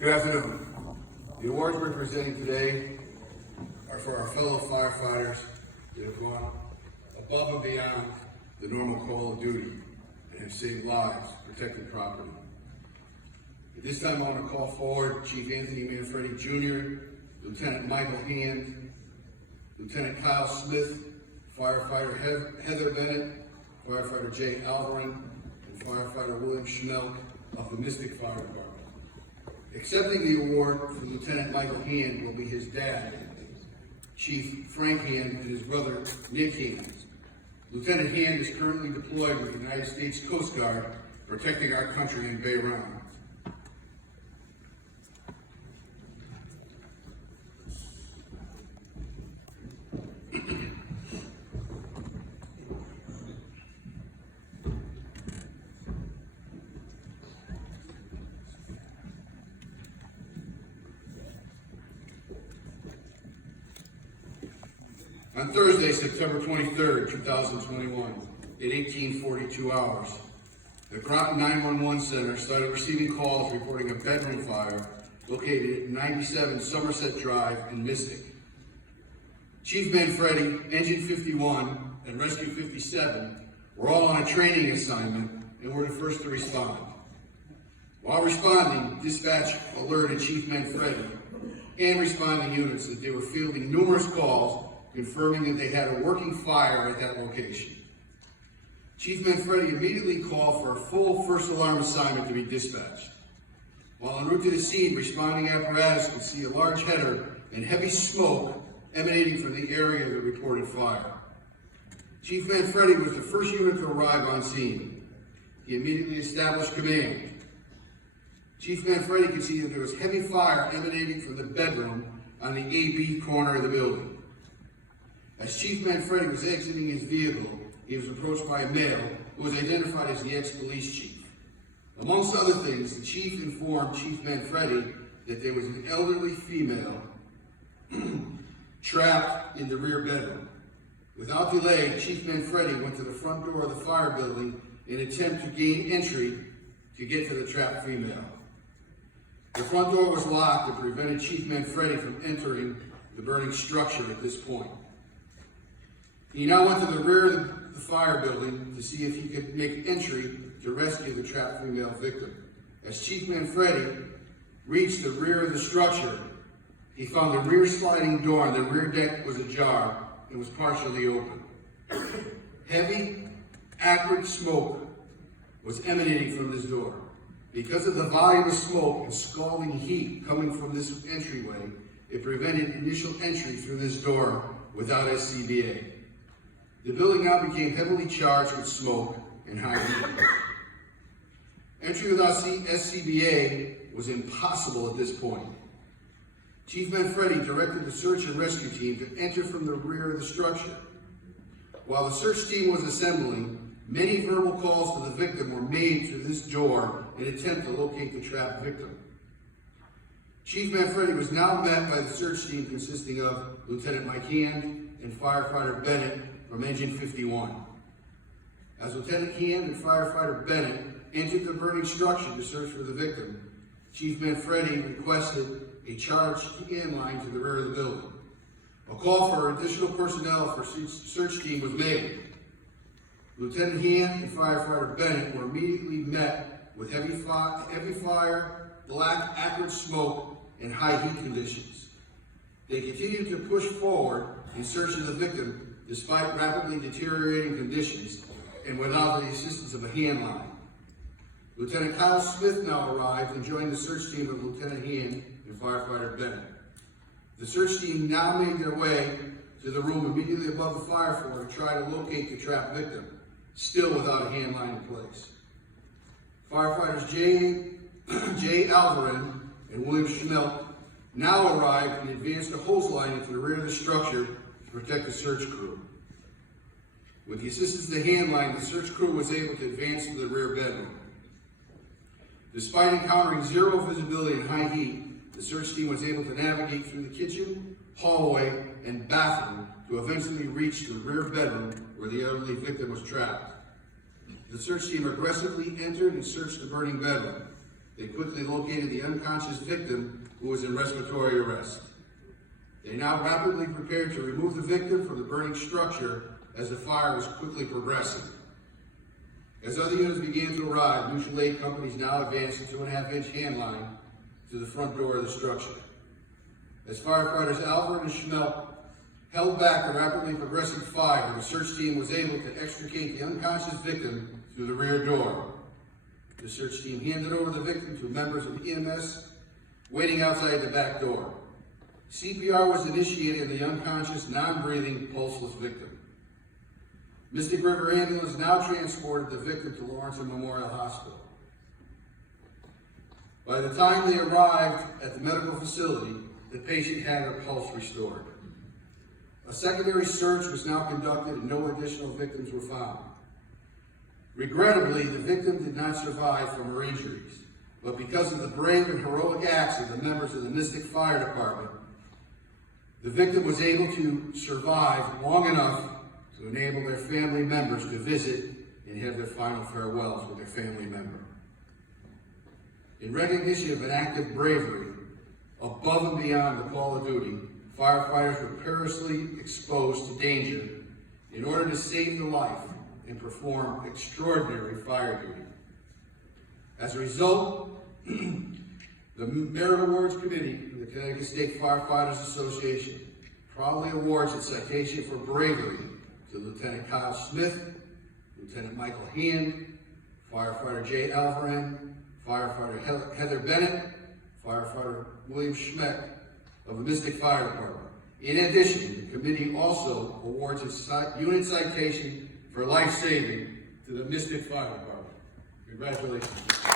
Good afternoon. The awards we're presenting today are for our fellow firefighters that have gone above and beyond the normal call of duty and have saved lives, protected property. At this time, I want to call forward Chief Anthony Manfredi Jr., Lieutenant Michael Hand, Lieutenant Kyle Smith, Firefighter Heather Bennett, Firefighter Jay Alvarin, and Firefighter William Schmelk of the Mystic Fire Department. Accepting the award for Lieutenant Michael Hand will be his dad, Chief Frank Hand, and his brother, Nick Hand. Lieutenant Hand is currently deployed with the United States Coast Guard, protecting our country in Bahrain. On Thursday, September 23rd, 2021, at 18:42 hours, the Groton 911 Center started receiving calls reporting a bedroom fire located at 97 Somerset Drive in Mystic. Chief Manfredi, Engine 51, and Rescue 57 were all on a training assignment and were the first to respond. While responding, dispatch alerted Chief Manfredi and responding units that they were fielding numerous calls confirming that they had a working fire at that location. Chief Manfredi immediately called for a full first alarm assignment to be dispatched. While en route to the scene, responding apparatus could see a large header and heavy smoke emanating from the area of the reported fire. Chief Manfredi was the first unit to arrive on scene. He immediately established command. Chief Manfredi could see that there was heavy fire emanating from the bedroom on the AB corner of the building. As Chief Manfredi was exiting his vehicle, he was approached by a male who was identified as the ex-police chief. Amongst other things, the chief informed Chief Manfredi that there was an elderly female trapped in the rear bedroom. Without delay, Chief Manfredi went to the front door of the fire building in an attempt to gain entry to get to the trapped female. The front door was locked and prevented Chief Manfredi from entering the burning structure at this point. He now went to the rear of the fire building to see if he could make entry to rescue the trapped female victim. As Chief Manfredi reached the rear of the structure, he found the rear sliding door on the rear deck was ajar and was partially open. Heavy, acrid smoke was emanating from this door. Because of the volume of smoke and scalding heat coming from this entryway, it prevented initial entry through this door without SCBA. The building now became heavily charged with smoke and high heat. Entry without SCBA was impossible at this point. Chief Manfredi directed the search and rescue team to enter from the rear of the structure. While the search team was assembling, many verbal calls to the victim were made through this door in an attempt to locate the trapped victim. Chief Manfredi was now met by the search team consisting of Lieutenant Mike Hand and Firefighter Bennett from Engine 51. As Lieutenant Hand and Firefighter Bennett entered the burning structure to search for the victim, Chief Manfredi requested a charged hand line to the rear of the building. A call for additional personnel for search team was made. Lieutenant Hand and Firefighter Bennett were immediately met with heavy fire, black acrid smoke, and high heat conditions. They continued to push forward in search of the victim despite rapidly deteriorating conditions and without the assistance of a hand line. Lieutenant Kyle Smith now arrived and joined the search team of Lieutenant Hand and Firefighter Bennett. The search team now made their way to the room immediately above the fire floor to try to locate the trapped victim, still without a hand line in place. Firefighters Jay Alvarin and William Schmelk now arrived and advanced a hose line into the rear of the structure to protect the search crew. With the assistance of the hand line, the search crew was able to advance to the rear bedroom. Despite encountering zero visibility and high heat, the search team was able to navigate through the kitchen, hallway, and bathroom to eventually reach the rear bedroom where the elderly victim was trapped. The search team aggressively entered and searched the burning bedroom. They quickly located the unconscious victim who was in respiratory arrest. They now rapidly prepared to remove the victim from the burning structure as the fire was quickly progressing. As other units began to arrive, mutual aid companies now advanced a 2.5-inch hand line to the front door of the structure. As firefighters Alfred and Schmelk held back the rapidly progressing fire, the search team was able to extricate the unconscious victim through the rear door. The search team handed over the victim to members of EMS waiting outside the back door. CPR was initiated on the unconscious, non-breathing, pulseless victim. Mystic River Ambulance now transported the victim to Lawrence Memorial Hospital. By the time they arrived at the medical facility, the patient had her pulse restored. A secondary search was now conducted and no additional victims were found. Regrettably, the victim did not survive from her injuries, but because of the brave and heroic acts of the members of the Mystic Fire Department, the victim was able to survive long enough to enable their family members to visit and have their final farewells with their family member. In recognition of an act of bravery, above and beyond the call of duty, firefighters were perilously exposed to danger in order to save the life and perform extraordinary fire duty. As a result, the Merit Awards Committee of the Connecticut State Firefighters Association proudly awards its citation for bravery to Lieutenant Kyle Smith, Lieutenant Michael Hand, Firefighter Jay Alvaran, Firefighter Heather Bennett, Firefighter William Schmeck of the Mystic Fire Department. In addition, the committee also awards its unit citation for life-saving to the Mystic Fire Department. Congratulations.